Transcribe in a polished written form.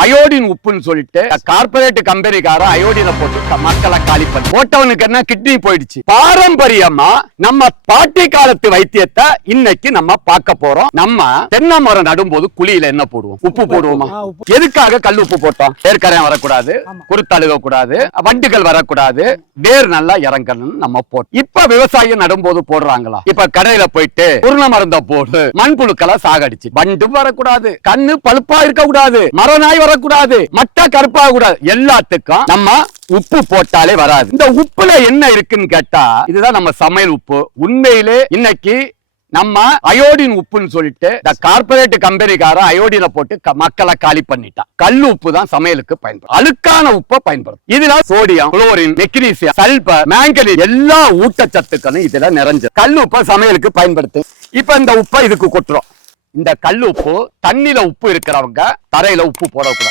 Iodine உப்புன்னு சொல்லிட்டு corporate கம்பெனிக்கார அயோடினை போட்டு மக்களை காலி பண்ணி போட்டவனுக்கு என்ன கிட்னி போயிடுச்சு. பாரம்பரியமா நம்ம பாட்டி காலத்து வைத்தியத்தை இன்னைக்கு நம்ம பார்க்க போறோம். நம்ம தென்னை மரம் நடும்போது குழியில என்ன போடுவோம்? உப்பு போடுவோமா? எதுக்காக கல் உப்பு போட்டோம்? வேர்க்கரையம் வரக்கூடாது, குருத்தழுக கூடாது, வண்டுகள் வரக்கூடாது, வேர் நல்லா இறங்கணும் நம்ம போட்டோம். இப்ப விவசாயம் நடும்போது போடுறாங்களா? இப்ப கடையில போயிட்டு உருண மருந்த போடு மண்புழுக்களை சாகடிச்சு, வண்டு வரக்கூடாது, கண்ணு பழுப்பா இருக்க கூடாது, மரநாய் வரக்கூடாது, மட்ட கருப்பா கூடாது, எல்லாத்துக்கும் நம்ம உப்பு போட்டாலே வராது. இந்த உப்புல என்ன இருக்குன்னு கேட்டா இதுதான் நம்ம சமையல் உப்பு. உண்மையிலே இன்னைக்கு நம்ம அயோடின் உப்புன்னு சொல்லிட்டு இந்த கார்பரேட் கம்பெனிக்கார அயோடினை போட்டு மக்களை காலி பண்ணிட்டான். கல் உப்பு தான் சமையலுக்கு பயன்படும். அழுக்கான உப்பை பயன்படும். இதுல sodium, chlorine, magnesium, sulphur, manganese எல்லா ஊட்டச்சத்துக்களும் இதுல நிறைஞ்சது. கல் உப்பை சமையலுக்கு பயன்படுத்து. இப்ப இந்த உப்பை இதுக்கு கொட்டுறோம். இந்த கல் உப்பு, தண்ணியில உப்பு இருக்கிறவங்க தரையில உப்பு போடக்கூடாது.